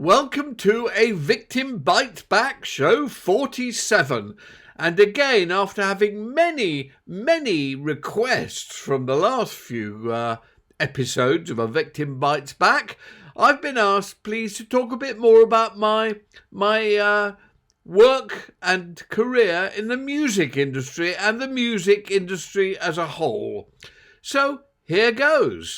Welcome to a Victim Bites Back show 47. And again, after having many requests from the last few episodes of A Victim Bites Back, I've been asked, please, to talk a bit more about my work and career in the music industry and the music industry as a whole. So, here goes.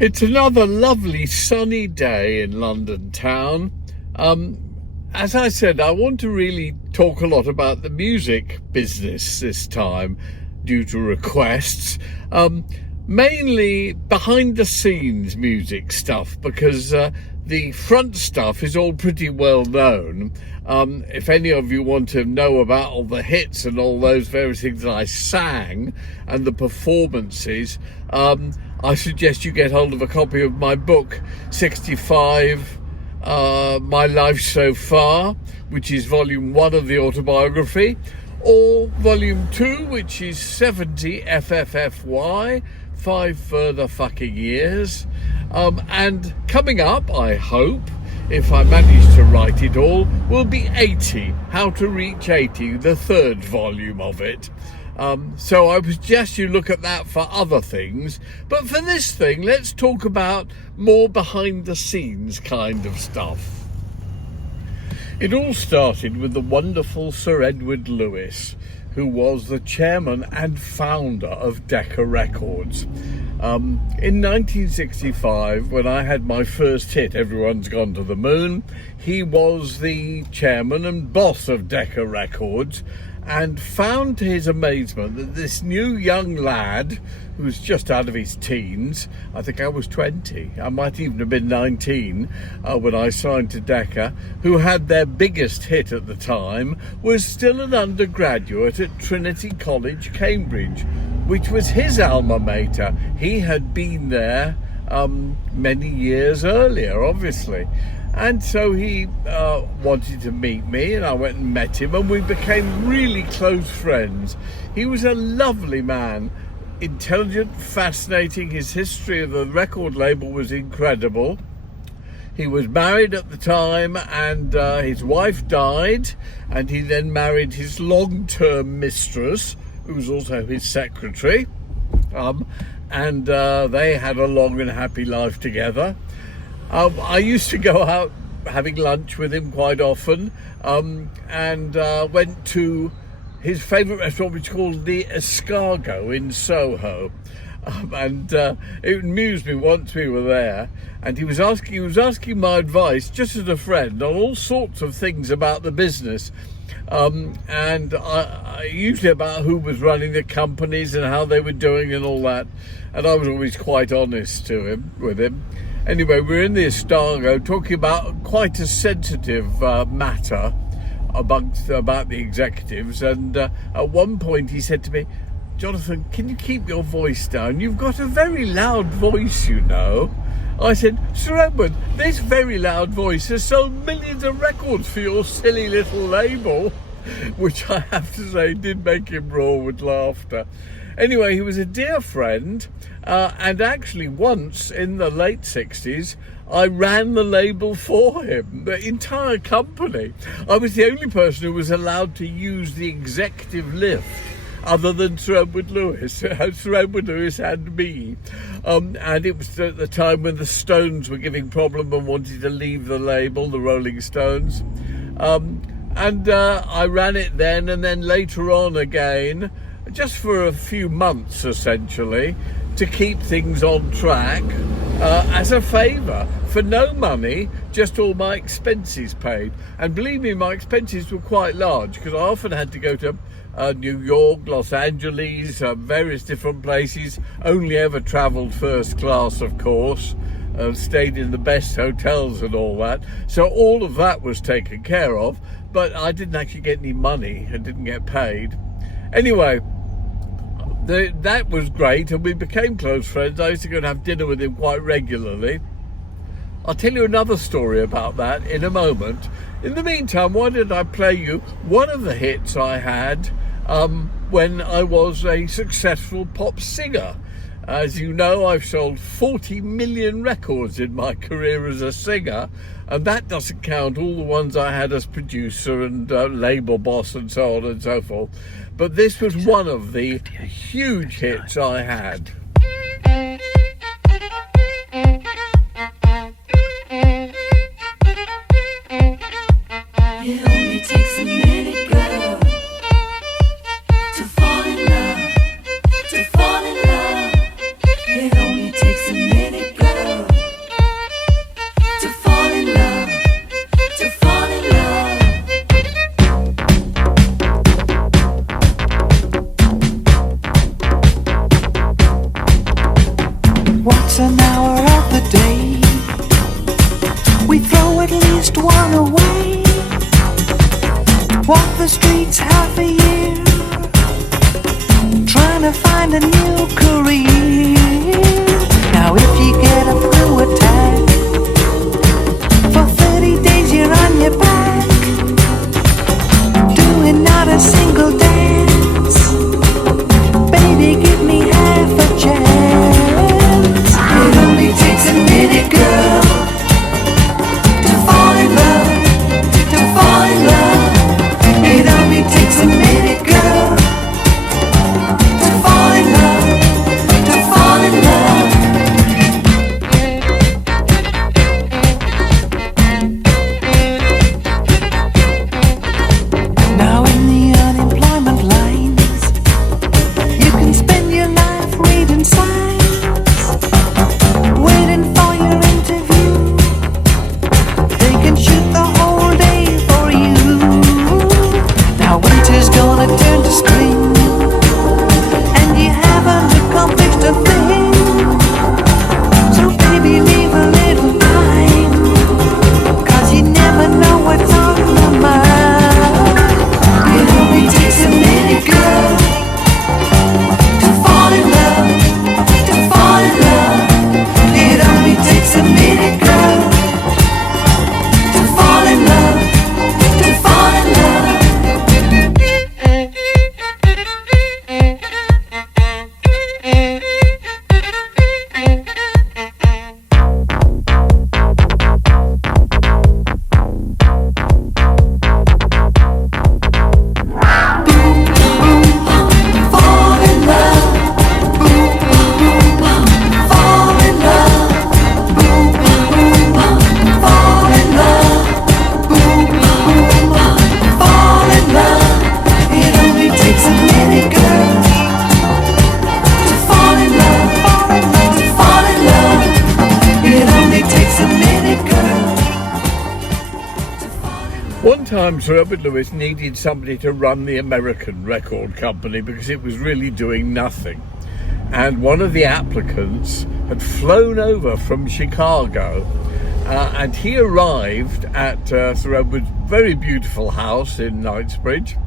It's another lovely sunny day in London town. As I said, I want to really talk a lot about the music business this time due to requests. Mainly behind the scenes music stuff, because the front stuff is all pretty well known. If any of you want to know about all the hits and all those various things that I sang and the performances, I suggest you get hold of a copy of my book 65 My Life So Far, which is volume 1 of the autobiography, or volume 2, which is 70 FFFY, 5 further fucking years. And coming up, I hope, if I manage to write it all, will be 80, How to Reach 80, the third volume of it. So I would suggest you look at that for other things. But for this thing, let's talk about more behind the scenes kind of stuff. It all started with the wonderful Sir Edward Lewis, who was the chairman and founder of Decca Records. In 1965, when I had my first hit, Everyone's Gone to the Moon, he was the chairman and boss of Decca Records, and found to his amazement that this new young lad, who was just out of his teens, I think I was 20, I might even have been 19 when I signed to Decca, who had their biggest hit at the time, was still an undergraduate at Trinity College, Cambridge, which was his alma mater. He had been there many years earlier, obviously. And so he wanted to meet me, and I went and met him, and we became really close friends. He was a lovely man, intelligent, fascinating. His history of the record label was incredible. He was married at the time, and his wife died, and he then married his long-term mistress, who was also his secretary. And they had a long and happy life together. I used to go out having lunch with him quite often, and went to his favourite restaurant, which is called the Escargot in Soho. And it amused me once we were there, and he was asking my advice, just as a friend, on all sorts of things about the business, and I usually about who was running the companies and how they were doing and all that. And I was always quite honest with him. Anyway, we're in the Escargot talking about quite a sensitive matter about the executives, and at one point he said to me, "Jonathan, can you keep your voice down? You've got a very loud voice, you know." I said, "Sir Edward, this very loud voice has sold millions of records for your silly little label," which I have to say did make him roar with laughter. Anyway, he was a dear friend, and actually once in the late 60s, I ran the label for him, the entire company. I was the only person who was allowed to use the executive lift, other than Sir Edward Lewis. Sir Edward Lewis and me. And it was at the time when the Stones were giving problem and wanted to leave the label, the Rolling Stones. And I ran it then, and then later on again, just for a few months essentially, to keep things on track, as a favour, for no money, just all my expenses paid. And believe me, my expenses were quite large, because I often had to go to New York, Los Angeles, various different places. Only ever travelled first class, of course, stayed in the best hotels and all that. So all of that was taken care of, but I didn't actually get any money and didn't get paid. Anyway, that was great, and we became close friends. I used to go and have dinner with him quite regularly. I'll tell you another story about that in a moment. In the meantime, why did I play you one of the hits I had when I was a successful pop singer? As you know, I've sold 40 million records in my career as a singer, and that doesn't count all the ones I had as producer and label boss and so on and so forth. But this was one of the huge hits I had. It only takes a minute, girl, to fall in love, to fall in love. It only takes a minute, girl, to fall in love, to fall in love. What's an hour of the day? We throw at least one away. Walk the streets half a year, trying to find a new career. Now if you get a flu attack, for 30 days you're on your back, doing not a single dance. Baby, give me half a chance. It only takes a minute, girl, to fall in love, to fall in love. It only takes a minute, girl, to fall in love, to fall in love. Now in the unemployment time, Sir Edward Lewis needed somebody to run the American record company because it was really doing nothing. And one of the applicants had flown over from Chicago, and he arrived at Sir Edward's very beautiful house in Knightsbridge.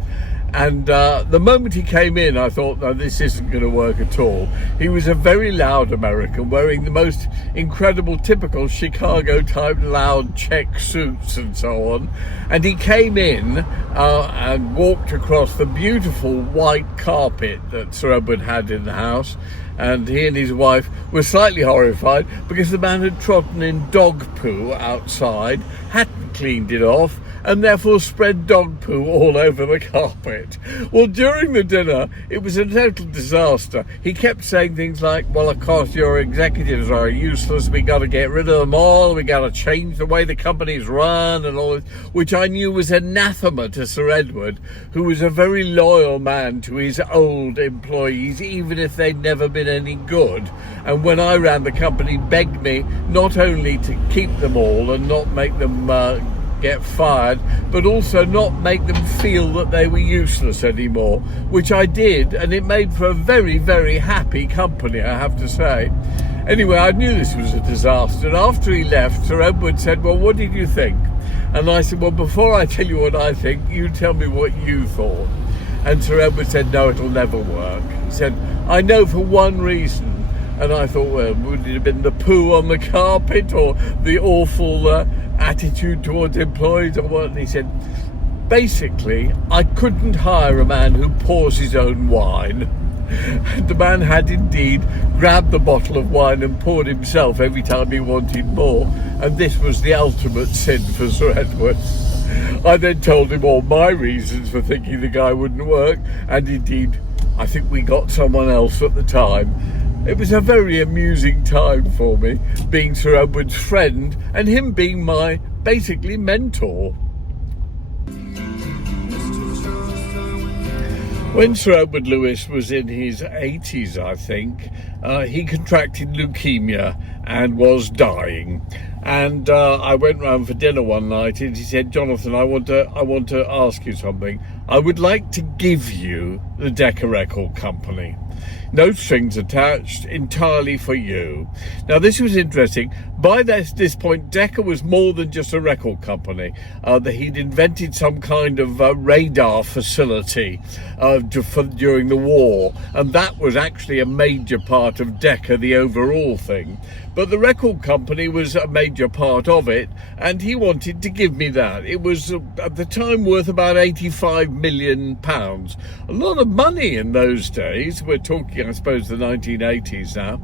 And the moment he came in, I thought, no, this isn't going to work at all. He was a very loud American, wearing the most incredible, typical Chicago-type loud check suits and so on. And he came in and walked across the beautiful white carpet that Sir Edward had in the house. And he and his wife were slightly horrified because the man had trodden in dog poo outside, hadn't cleaned it off, and therefore spread dog poo all over the carpet. Well, during the dinner, it was a total disaster. He kept saying things like, well, of course, your executives are useless. We got to get rid of them all. We got to change the way the company's run and all this, which I knew was anathema to Sir Edward, who was a very loyal man to his old employees, even if they'd never been any good. And when I ran the company, begged me not only to keep them all and not make them get fired, but also not make them feel that they were useless anymore, which I did, and it made for a very, very happy company, I have to say. Anyway, I knew this was a disaster, and after he left, Sir Edward said, well, what did you think? And I said, well, before I tell you what I think, you tell me what you thought. And Sir Edward said, no, it'll never work. He said, I know for one reason. And I thought, well, would it have been the poo on the carpet or the awful attitude towards employees or what? And he said, basically, I couldn't hire a man who pours his own wine. And the man had indeed grabbed the bottle of wine and poured himself every time he wanted more. And this was the ultimate sin for Sir Edward. I then told him all my reasons for thinking the guy wouldn't work. And indeed, I think we got someone else at the time. It was a very amusing time for me, being Sir Edward's friend and him being my, basically, mentor. When Sir Edward Lewis was in his 80s, I think, he contracted leukemia and was dying. And I went round for dinner one night and he said, Jonathan, I want to ask you something. I would like to give you the Decca Record Company. No strings attached, entirely for you. Now, this was interesting. By this point, Decca was more than just a record company. He'd invented some kind of radar facility during the war, and that was actually a major part of Decca, the overall thing. But the record company was a major part of it, and he wanted to give me that. It was, at the time, worth about £85 million. A lot of money in those days. We're talking, I suppose, the 1980s now.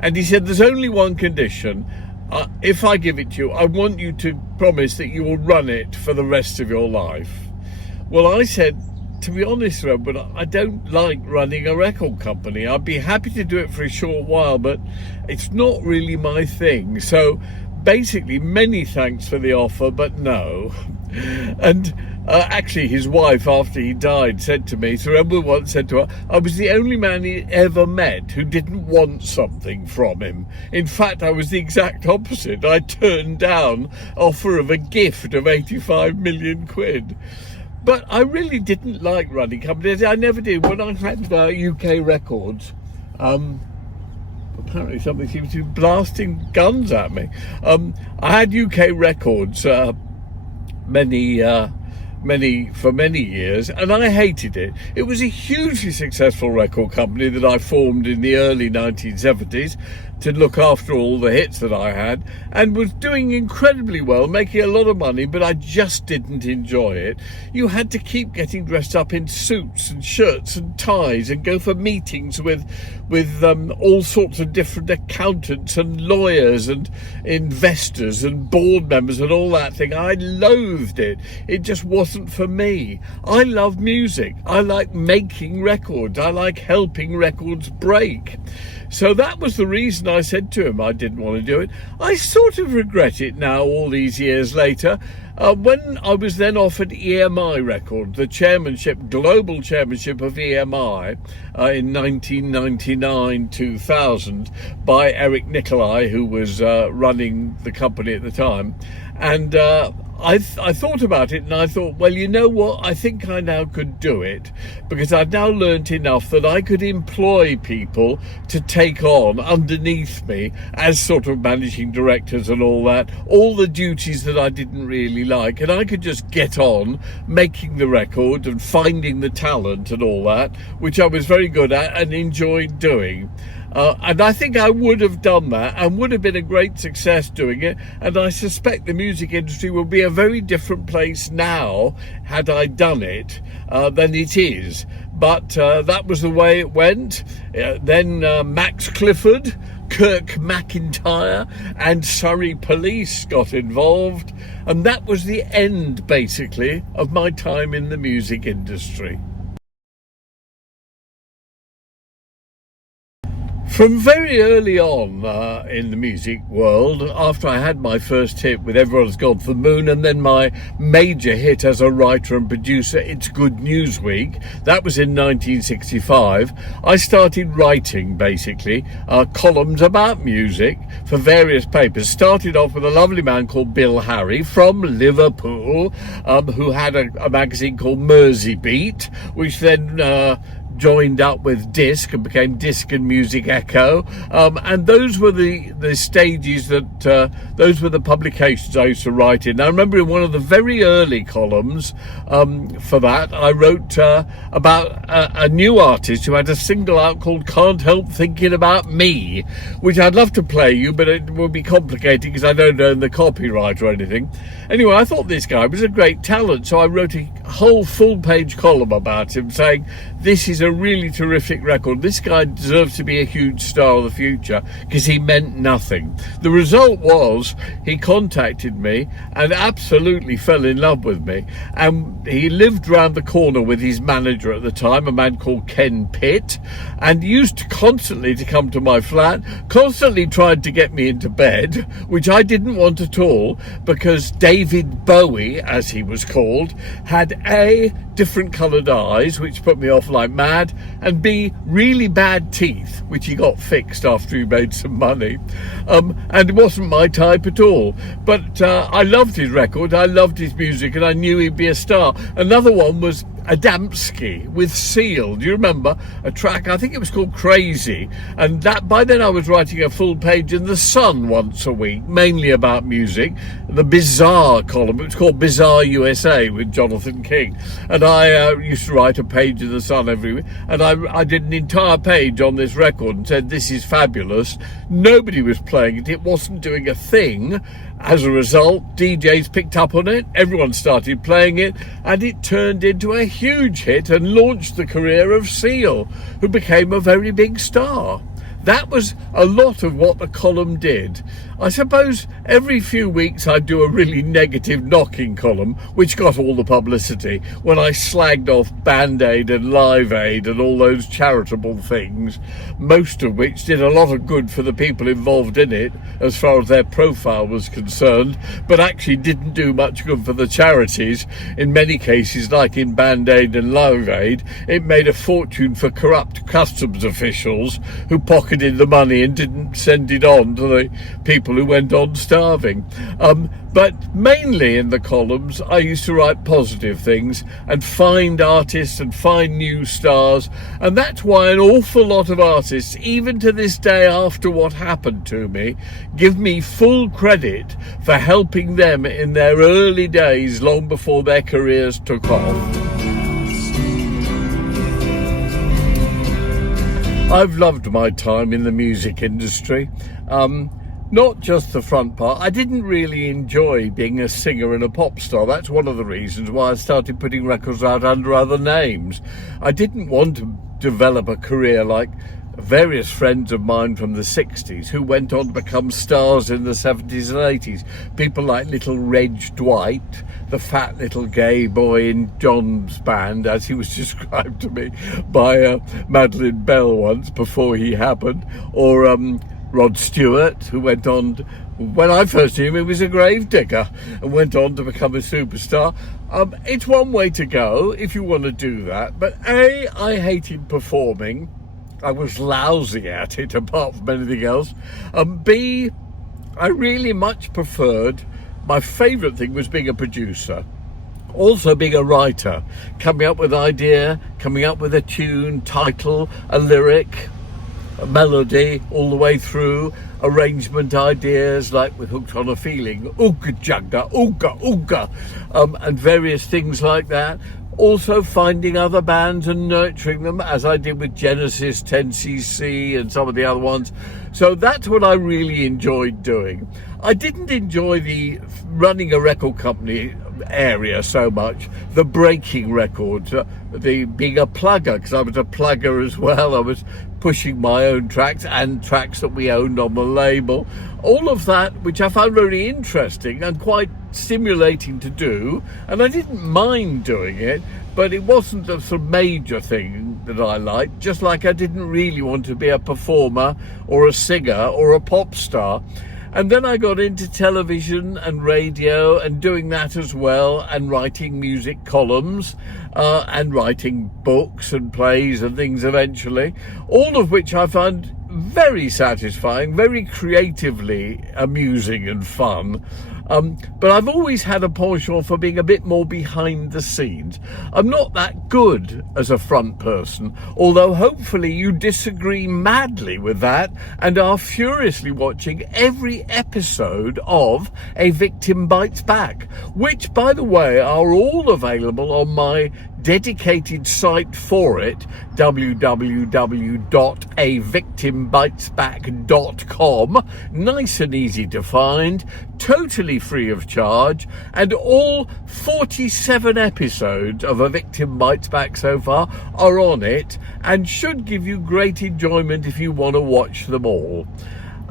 And he said, there's only one condition. If I give it to you, I want you to promise that you will run it for the rest of your life. Well, I said, to be honest, but I don't like running a record company. I'd be happy to do it for a short while, but it's not really my thing. So basically, many thanks for the offer, but no. And actually, his wife, after he died, said to me, Sir Edward once said to her, I was the only man he ever met who didn't want something from him. In fact, I was the exact opposite. I turned down offer of a gift of 85 million quid. But I really didn't like running companies. I never did. When I had UK records, apparently somebody seems to be blasting guns at me. I had UK records for many years, and I hated it. It was a hugely successful record company that I formed in the early 1970s to look after all the hits that I had, and was doing incredibly well, making a lot of money, but I just didn't enjoy it. You had to keep getting dressed up in suits and shirts and ties and go for meetings with all sorts of different accountants and lawyers and investors and board members and all that thing. I loathed it. It just wasn't for me. I love music. I like making records. I like helping records break. So that was the reason I said to him I didn't want to do it. I sort of regret it now, all these years later. When I was then offered EMI Records, the global chairmanship of EMI in 1999-2000 by Eric Nicolai, who was running the company at the time. And I thought about it and I thought, well, you know what? I think I now could do it, because I'd now learnt enough that I could employ people to take on underneath me as sort of managing directors and all that, all the duties that I didn't really like. And I could just get on making the record and finding the talent and all that, which I was very good at and enjoyed doing. And I think I would have done that and would have been a great success doing it. And I suspect the music industry will be a very different place now had I done it than it is. But that was the way it went. Then Max Clifford, Kirk McIntyre and Surrey Police got involved. And that was the end, basically, of my time in the music industry. From very early on in the music world, after I had my first hit with Everyone's Gone for the Moon, and then my major hit as a writer and producer, It's Good News Week, that was in 1965, I started writing, basically, columns about music for various papers. Started off with a lovely man called Bill Harry from Liverpool, who had a magazine called Mersey Beat, which then joined up with Disc and became Disc and Music Echo, and those were the stages that those were the publications I used to write in. I remember in one of the very early columns for that I wrote about a new artist who had a single out called Can't Help Thinking About Me, which I'd love to play you, but it would be complicated because I don't own the copyright or anything. Anyway, I thought this guy was a great talent, so I wrote a whole full-page column about him saying, this is a really terrific record. This guy deserves to be a huge star of the future, because he meant nothing. The result was he contacted me and absolutely fell in love with me. And he lived round the corner with his manager at the time, a man called Ken Pitt, and used to constantly to come to my flat, constantly tried to get me into bed, which I didn't want at all, because David Bowie, as he was called, had A, different coloured eyes, which put me off like mad, and B, really bad teeth, which he got fixed after he made some money. And it wasn't my type at all. But I loved his record, I loved his music, and I knew he'd be a star. Another one was Adamski with Seal. Do you remember a track? I think it was called Crazy, and that by then I was writing a full page in the Sun once a week, mainly about music, the Bizarre column. It was called Bizarre USA with Jonathan King, and I used to write a page in the Sun every week, and I did an entire page on this record and said, this is fabulous. Nobody was playing it, it wasn't doing a thing. As a result, DJs picked up on it, everyone started playing it, and it turned into a huge hit and launched the career of Seal, who became a very big star. That was a lot of what the column did. I suppose every few weeks I'd do a really negative knocking column, which got all the publicity, when I slagged off Band-Aid and Live Aid and all those charitable things, most of which did a lot of good for the people involved in it, as far as their profile was concerned, but actually didn't do much good for the charities. In many cases, like in Band-Aid and Live Aid, it made a fortune for corrupt customs officials who pocketed the money and didn't send it on to the people who went on starving. But mainly in the columns, I used to write positive things and find artists and find new stars. And that's why an awful lot of artists, even to this day after what happened to me, give me full credit for helping them in their early days, long before their careers took off. I've loved my time in the music industry. Not just the front part. I didn't really enjoy being a singer and a pop star. That's one of the reasons why I started putting records out under other names. I didn't want to develop a career like various friends of mine from the 60s who went on to become stars in the 70s and 80s. People like little Reg Dwight, the fat little gay boy in John's band, as he was described to me by Madeleine Bell once before he happened, or Rod Stewart, who went on, when I first knew him, he was a grave digger and went on to become a superstar. It's one way to go if you want to do that, but A, I hated performing. I was lousy at it, apart from anything else. B, I really much preferred my favourite thing was being a producer. Also being a writer, coming up with an idea, coming up with a tune, title, a lyric, a melody, all the way through, arrangement ideas like with Hooked on a Feeling, ooga jugga, ooga ooga, and various things like that. Also finding other bands and nurturing them, as I did with Genesis, 10cc and some of the other ones. So that's what I really enjoyed doing. I didn't enjoy the running a record company area so much, the breaking records, the being a plugger, because I was a plugger as well. I was pushing my own tracks and tracks that we owned on the label. All of that, which I found very interesting and quite stimulating to do, and I didn't mind doing it, but it wasn't a sort of major thing that I liked, just like I didn't really want to be a performer or a singer or a pop star. And then I got into television and radio and doing that as well, and writing music columns and writing books and plays and things eventually, all of which I found very satisfying, very creatively amusing and fun. But I've always had a penchant for being a bit more behind the scenes. I'm not that good as a front person, although hopefully you disagree madly with that and are furiously watching every episode of A Victim Bites Back, which, by the way, are all available on my dedicated site for it, www.avictimbitesback.com. Nice and easy to find, totally free of charge, and all 47 episodes of A Victim Bites Back so far are on it and should give you great enjoyment if you want to watch them all.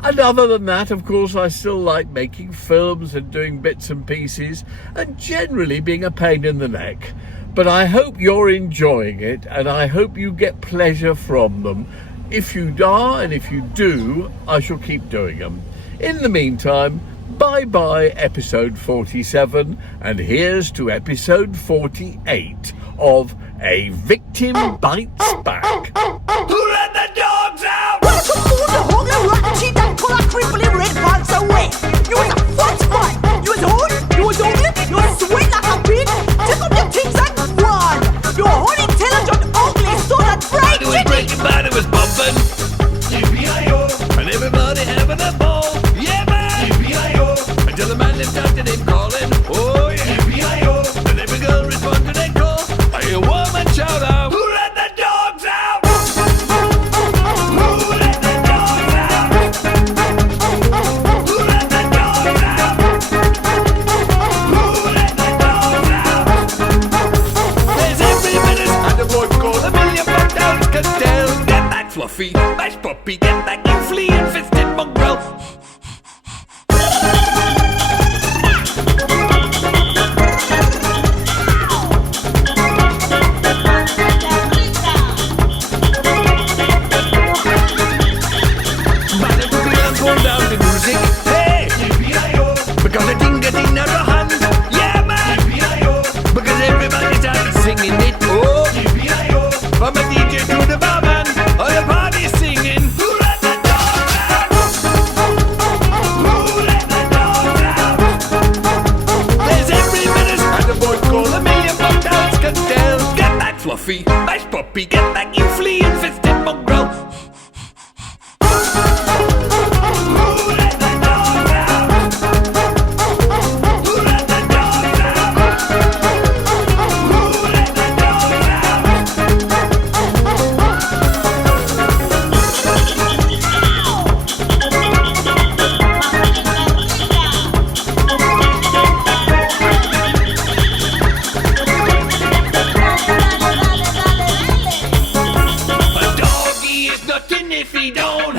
And other than that, of course, I still like making films and doing bits and pieces and generally being a pain in the neck. But I hope you're enjoying it, and I hope you get pleasure from them. If you are, and if you do, I shall keep doing them. In the meantime, bye-bye episode 47, and here's to episode 48 of A Victim Bites Back. Who let the dogs out? Welcome to the Hogan Rock Cheat and pull our creepily red pants away. You was a fun spot. You was old, you was ugly, you was sweet like a pig. Take up your things and run. You're whole intelligent, ugly, so that fried It was breaking bad, it was bumping. Yippee-hi-yo. And everybody having a ball. Yeah, man. Yippee-hi-yo. Until the man left out to them calling. Oh, yeah. Yippee-hi-yo. And every girl responded to their call. I hear a woman shout out. Who let the dogs out? Who let the dogs out? Who let the dogs out? Who let the dogs out? There's every minute and the boy call a million bucks down. Cause tell, get back fluffy, mash puppy, get back you flea infested mongrel. Going down the music, hey! Yippee-hi-yo. Because the ding-a-ding out of hand, yeah man! Yippee-hi-yo. Because everybody started singing it, oh! Yippee-hi-yo. From a DJ to the barman, all the party's singing. Who let the dogs out? Who let the dogs out? There's every minute, and the boy call a million bucks dance can tell. Get back fluffy, mash puppy, get back you flea infested mongrel. If he don't